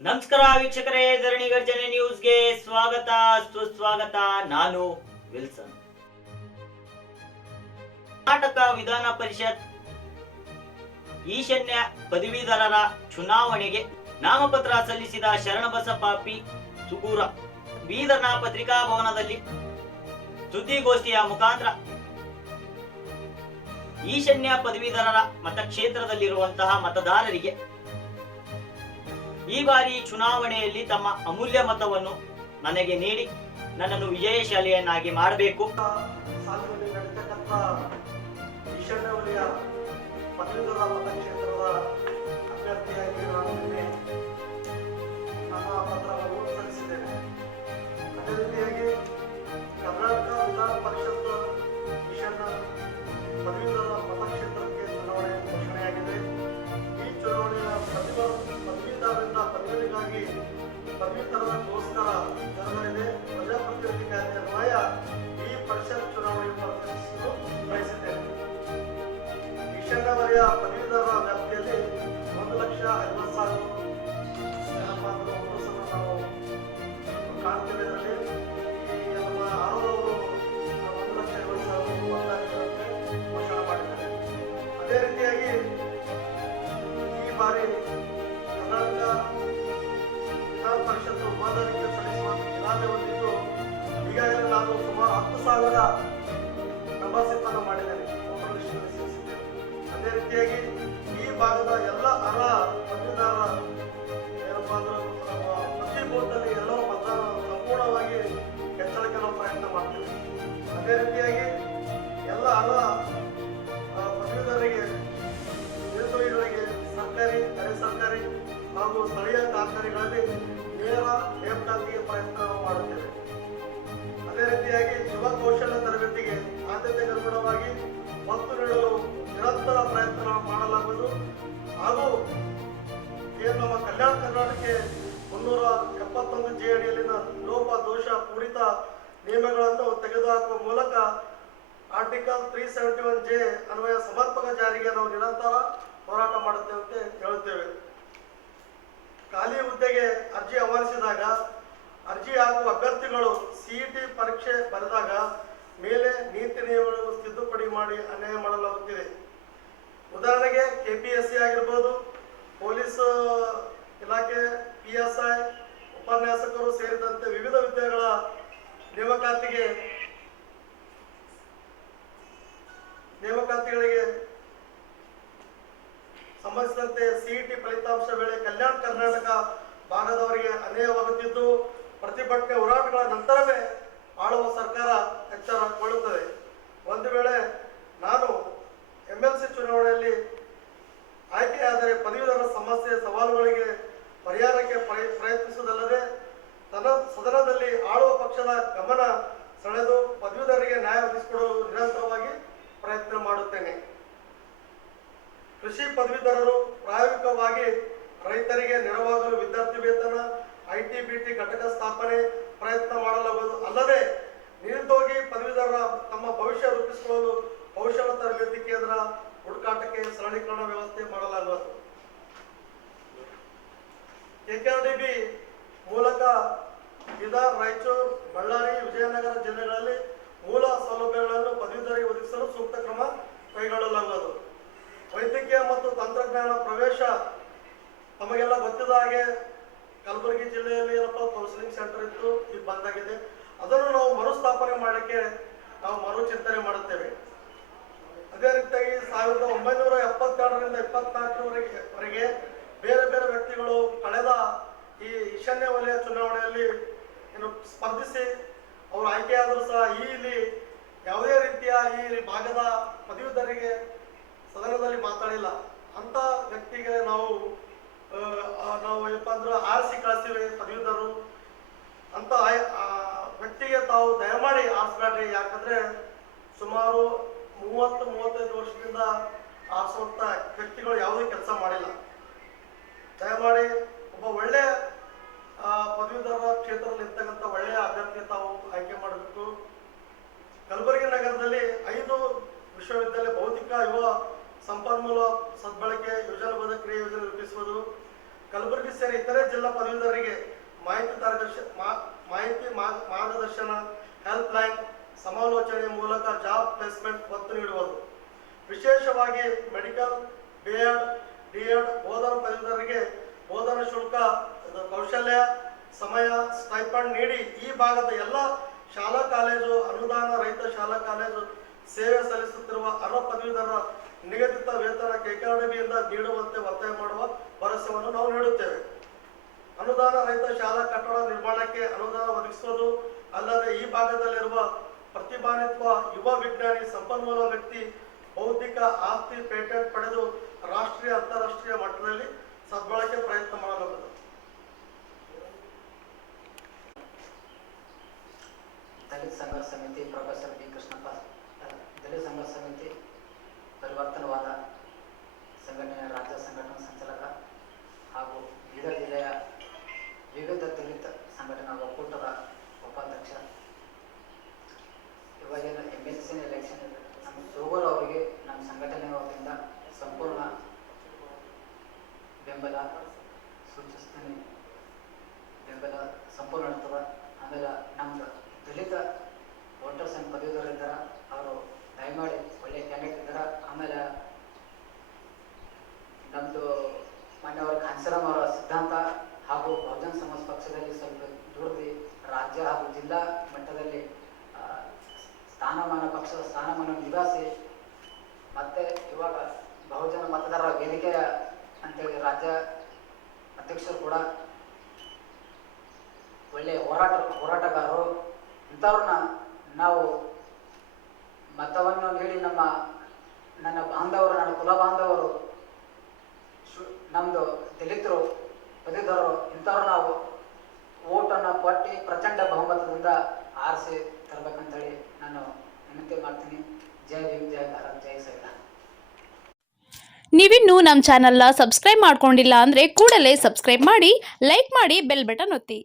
ನಮಸ್ಕಾರ ವೀಕ್ಷಕರೇ, ಧರಣಿ ಗರ್ಜನೆ ನ್ಯೂಸ್ಗೆ ಸ್ವಾಗತ, ಸುಸ್ವಾಗತ. ನಾನು ವಿಲ್ಸನ್. ಕರ್ನಾಟಕ ವಿಧಾನ ಪರಿಷತ್ ಈಶಾನ್ಯ ಪದವೀಧರರ ಚುನಾವಣೆಗೆ ನಾಮಪತ್ರ ಸಲ್ಲಿಸಿದ ಶರಣಬಸ ಪಾಪಿ ಸುಗೂರ. ಬೀದರ್ನ ಪತ್ರಿಕಾ ಭವನದಲ್ಲಿ ಸುದ್ದಿಗೋಷ್ಠಿಯ ಮುಖಾಂತರ ಈಶಾನ್ಯ ಪದವೀಧರರ ಮತಕ್ಷೇತ್ರದಲ್ಲಿರುವಂತಹ ಮತದಾರರಿಗೆ ಈ ಬಾರಿ ಚುನಾವಣೆಯಲ್ಲಿ ತಮ್ಮ ಅಮೂಲ್ಯ ಮತವನ್ನು ನನಗೆ ನೀಡಿ ನನ್ನನ್ನು ವಿಜಯಶಾಲಿಯನ್ನಾಗಿ ಮಾಡಬೇಕು. ಈಶಾನ್ಯ ವಲಯ ಪದವೀಧರರ ವ್ಯಾಪ್ತಿಯಲ್ಲಿ ಒಂದು ಲಕ್ಷ ಐವತ್ತು ಸಾವಿರ ನಾವು ನಮ್ಮ ಆರೋಗ್ಯವರು ಲಕ್ಷ ಐವತ್ತು ಸಾವಿರ ಅದೇ ರೀತಿಯಾಗಿ ಈ ಬಾರಿ ಕರ್ನಾಟಕ ವಿಧಾನ ಪರಿಷತ್ತು ಉಪಾಧ್ಯಕ್ಷರಿಗೆ ಸಲ್ಲಿಸುವ ಇಲಾಖೆ ಹೊಂದಿದ್ದು, ಈಗಾಗಲೇ ನಾನು ಸುಮಾರು ಹತ್ತು ಸಾವಿರ ಮೆಂಬರ್ಶಿಪ್ ಮಾಡಿದ್ದೇನೆ ಅದೇ ಈ ಭಾಗದ ಎಲ್ಲ ಅರ್ಹ ಪದವೀಧರರ ಏನಪ್ಪಾ ಅಂದ್ರೆ ಪ್ರತಿ ಬೂತ್ನಲ್ಲಿ ಎಲ್ಲರೂ ಮತದಾನ ಸಂಪೂರ್ಣವಾಗಿ ನಿಯಮಗಳನ್ನು ತೆಗೆದುಹಾಕುವ ಮೂಲಕ article three seventy one J ಅನ್ವಯ ಸಮರ್ಪಕ ಜಾರಿಗೆ ನಾವು ನಿರಂತರ ಹೋರಾಟ ಮಾಡುತ್ತೇವೆ ಅಂತ ಹೇಳುತ್ತೇವೆ. ಖಾಲಿ ಹುದ್ದೆಗೆ ಅರ್ಜಿ ಆಹ್ವಾನಿಸಿದಾಗ, ಅರ್ಜಿ ಹಾಕುವ ಅಭ್ಯರ್ಥಿಗಳು ಸಿಇಟಿ ಪರೀಕ್ಷೆ ಬರೆದಾಗ ಮೇಲೆ ನೀತಿ ನಿಯಮಗಳನ್ನು ತಿದ್ದುಪಡಿ ಮಾಡಿ ಅನ್ಯಾಯ ಮಾಡಲಾಗುತ್ತಿದೆ. ಉದಾಹರಣೆಗೆ ಕೆಪಿಎಸ್ಸಿ ಆಗಿರ್ಬೋದು, ಪೊಲೀಸ್ ಇಲಾಖೆ ಪಿ ಎಸ್ ಐ ಉಪನ್ಯಾಸಕರು ಸೇರಿದಂತೆ ವಿವಿಧ ನೇಮಕಾತಿಗೆ, ನೇಮಕಾತಿಗಳಿಗೆ ಸಂಬಂಧಿಸಿದಂತೆ ಸಿಇಟಿ ಫಲಿತಾಂಶ ವೇಳೆ ಕಲ್ಯಾಣ ಕರ್ನಾಟಕ ಭಾಗದವರಿಗೆ ಅನ್ಯಾಯವಾಗುತ್ತಿದ್ದು, ಪ್ರತಿಭಟನೆ ಹೋರಾಟಗಳ ನಂತರವೇ ಆಳುವ ಸರ್ಕಾರ ಎಚ್ಚರಗೊಳ್ಳುತ್ತದೆ. ಒಂದು ವೇಳೆ ನಾನು ಎಂ ಎಲ್ ಸಿ ಚುನಾವಣೆಯಲ್ಲಿ ಕೃಷಿ ಪದವೀಧರರು ಪ್ರಾಯೋಗಿಕವಾಗಿ ರೈತರಿಗೆ ನೆರವಾಗಲು ವಿದ್ಯಾರ್ಥಿ ವೇತನ ಐಟಿ ಬಿಟಿ ಘಟಕ ಸ್ಥಾಪನೆ ಪ್ರಯತ್ನ ಮಾಡಲಾಗುವುದು. ಅಲ್ಲದೆ ನಿರುದ್ಯೋಗಿ ಪದವೀಧರರ ತಮ್ಮ ಭವಿಷ್ಯ ರೂಪಿಸಿಕೊಳ್ಳಲು ಕೌಶಲ ತರಬೇತಿ ಕೇಂದ್ರ ಹುಡುಕಾಟಕ್ಕೆ ಸರಳೀಕರಣ ವ್ಯವಸ್ಥೆ ಮಾಡಲಾಗುವುದು. ಕೆಕೆಆರ್ಡಿಬಿ ಮೂಲಕ ಬೀದರ್ ರಾಯಚೂರು, ಬಳ್ಳಾರಿ, ವಿಜಯನಗರ ಜಿಲ್ಲೆಗಳಲ್ಲಿ ಮೂಲ ಸೌಲಭ್ಯಗಳನ್ನು ಪದವೀಧರಿಗೆ ಒದಗಿಸಲು ಸೂಕ್ತ ಕ್ರಮ ಕೈಗೊಳ್ಳಲಾಗುವುದು. ತಂತ್ರಜ್ಞಾನ ಪ್ರವೇಶ ನಮಗೆಲ್ಲ ಗೊತ್ತಿದ ಹಾಗೆ ಕಲಬುರಗಿ ಜಿಲ್ಲೆಯಲ್ಲಿ ಏನಪ್ಪ ಕೌನ್ಸಿಲಿಂಗ್ ಸೆಂಟರ್ ಇತ್ತು, ಈಗ ಬಂದಾಗಿದೆ. ಅದನ್ನು ನಾವು ಮರುಸ್ಥಾಪನೆ ಮಾಡಲಿಕ್ಕೆ ನಾವು ಮರುಚಿಂತನೆ ಮಾಡುತ್ತೇವೆ. ಅದೇ ರೀತಿಯಾಗಿ ಸಾವಿರದ ಒಂಬೈನೂರ ಎಪ್ಪತ್ತೆರಡರಿಂದ ಇಪ್ಪತ್ನಾಲ್ಕರವರೆಗೆ ವರೆಗೆ ಬೇರೆ ಬೇರೆ ವ್ಯಕ್ತಿಗಳು ಕಳೆದ ಈ ಈಶಾನ್ಯ ವಲಯ ಚುನಾವಣೆಯಲ್ಲಿ ಏನು ಸ್ಪರ್ಧಿಸಿ ಅವರು ಆಯ್ಕೆಯಾದರೂ ಸಹ ಈ ಇಲ್ಲಿ ಯಾವುದೇ ರೀತಿಯ ಈ ಭಾಗದ ಪದವೀಧರಿಗೆ ಸದನದಲ್ಲಿ ಮಾತಾಡಿಲ್ಲ. ಅಂತ ವ್ಯಕ್ತಿಗೆ ನಾವು ನಾವು ಏನಪ್ಪ ಅಂದ್ರೆ ಆರಿಸಿ ಕಳಿಸ್ತೀವಿ ಪದವೀಧರು ಅಂತ ವ್ಯಕ್ತಿಗೆ ತಾವು ದಯಮಾಡಿ ಆರಿಸ್ಬೇಡ್ರಿ. ಯಾಕಂದ್ರೆ ಸುಮಾರು ಮೂವತ್ತು, ಮೂವತ್ತೈದು ವರ್ಷದಿಂದ ಆರಿಸುವಂತ ವ್ಯಕ್ತಿಗಳು ಯಾವುದೇ ಕೆಲಸ ಮಾಡಿಲ್ಲ. ದಯಮಾಡಿ ಒಬ್ಬ ಒಳ್ಳೆ ಪದವೀಧರ ಕ್ಷೇತ್ರದಲ್ಲಿ ಇರ್ತಕ್ಕಂಥ ಒಳ್ಳೆಯ ಅಭ್ಯರ್ಥಿ ತಾವು ಆಯ್ಕೆ ಮಾಡಬೇಕು ಕಲಬುರಗಿ ನಗರದಲ್ಲಿ ಐದು ವಿಶ್ವವಿದ್ಯಾಲಯ ಭೌತಿಕ ಯುವ ಸಂಪನ್ಮೂಲ ಸದ್ಬಳಕೆ ಯೋಜನಾಬದ್ಧ ಕ್ರಿಯೆ ಯೋಜನೆ ರೂಪಿಸುವುದು ಕಲಬುರಗಿ ಸೇರಿ ಇತರೆ ಜಿಲ್ಲೆ ಜಿಲ್ಲಾ ಪದವೀಧರರಿಗೆ ಮಾಹಿತಿ ಮಾರ್ಗದರ್ಶ ಮಾ- ಮಾಹಿತಿ ಮಾರ್ಗದರ್ಶನ ಹೆಲ್ಪ್ ಲೈನ್ ಸಮಾಲೋಚನೆ ಮೂಲಕ ಜಾಬ್ ಪ್ಲೇಸ್ಮೆಂಟ್ ಒತ್ತು ನೀಡುವುದು. ವಿಶೇಷವಾಗಿ medical B Ed D Ed ಬೋಧನಾ ಪದವೀಧರರಿಗೆ ಬೋಧನಾ ಶುಲ್ಕ ಕೌಶಲ್ಯ, ಸಮಯ ಸ್ಟೈಪಂಡ್ ನೀಡಿ ಈ ಭಾಗದ ಎಲ್ಲ ಶಾಲಾ ಕಾಲೇಜು, ಅನುದಾನ ರಹಿತ ಶಾಲಾ ಕಾಲೇಜು ಸೇವೆ ಸಲ್ಲಿಸುತ್ತಿರುವ ಅರ್ಹ ಪದವೀಧರರ ನಿಗದಿತ ವೇತನ ಕೆಕಾಡೆಮಿಯಿಂದ ನೀಡುವಂತೆ ಒತ್ತಾಯ ಮಾಡುವ ಭರವಸೆಯನ್ನು ನಾವು ನೀಡುತ್ತೇವೆ. ಅನುದಾನ ರಹಿತ ಶಾಲಾ ಕಟ್ಟಡ ನಿರ್ಮಾಣಕ್ಕೆ ಅನುದಾನ ಒದಗಿಸುವುದು ಅಲ್ಲದೆ ಈ ಭಾಗದಲ್ಲಿರುವ ಪ್ರತಿಭಾನಿತ್ವ ಯುವ ವಿಜ್ಞಾನಿ ಸಂಪನ್ಮೂಲ ವ್ಯಕ್ತಿ ಬೌದ್ಧಿಕ ಆಸ್ತಿ ಪೇಟೆಂಟ್ ಪಡೆದು ರಾಷ್ಟ್ರೀಯ ಅಂತಾರಾಷ್ಟ್ರೀಯ ಮಟ್ಟದಲ್ಲಿ ಸದ್ಬಳಕೆ ಪ್ರಯತ್ನ ಮಾಡಲಾಗುತ್ತದೆ ದಲಿತ ಸಂಘ ಸಮಿತಿ ಪ್ರೊಫೆಸರ್ ಬಿ ಕೃಷ್ಣಪ್ಪ, ದಲಿತ ಸಂಘರ್ಷ ಸಮಿತಿ ಪರಿವರ್ತನವಾದ ಮಾನ್ಯವರು ಅವರ ಸಿದ್ಧಾಂತ ಹಾಗೂ ಬಹುಜನ ಸಮಾಜ ಪಕ್ಷದಲ್ಲಿ ಸ್ವಲ್ಪ ದೂರದಲ್ಲಿ ರಾಜ್ಯ ಹಾಗೂ ಜಿಲ್ಲಾ ಮಟ್ಟದಲ್ಲಿ ಸ್ಥಾನಮಾನ, ಪಕ್ಷದ ಸ್ಥಾನಮಾನ ನಿವಾಸಿ ಮತ್ತೆ ಇವಾಗ ಬಹುಜನ ಮತದಾರರ ವೇದಿಕೆಯ ಅಂತೇಳಿ ರಾಜ್ಯ ಅಧ್ಯಕ್ಷರು ಕೂಡ ಒಳ್ಳೆಯ ಹೋರಾಟ, ಹೋರಾಟಗಾರರು. ಇಂಥವ್ರನ್ನ ನಾವು ಮತವನ್ನು ನೀಡಿ ನಮ್ಮ ನನ್ನ ಬಾಂಧವರು ನನ್ನ ಕುಲ ಬಾಂಧವರು ನಮ್ದು ದಲಿತರು ಪದವೀಧರರು ಇಂಥವ್ರು ನಾವು ಓಟನ್ನು ಕೊಟ್ಟು ಪ್ರಚಂಡ ಬಹುಮತದಿಂದ ಆರಿಸಿ ತರಬೇಕಂತೇಳಿ ನಾನು ವಿನಂತಿ ಮಾಡ್ತೀನಿ. ಜೈ ಭೀಮ್, ಜೈ ಭಾರತ್, ಜೈ ಸಂವಿಧಾನ ನೀವಿನ್ನೂ ನಮ್ಮ ಚಾನಲ್ನ ಸಬ್ಸ್ಕ್ರೈಬ್ ಮಾಡ್ಕೊಂಡಿಲ್ಲ ಅಂದರೆ ಕೂಡಲೇ ಸಬ್ಸ್ಕ್ರೈಬ್ ಮಾಡಿ, ಲೈಕ್ ಮಾಡಿ, ಬೆಲ್ ಬಟನ್ ಒತ್ತಿ.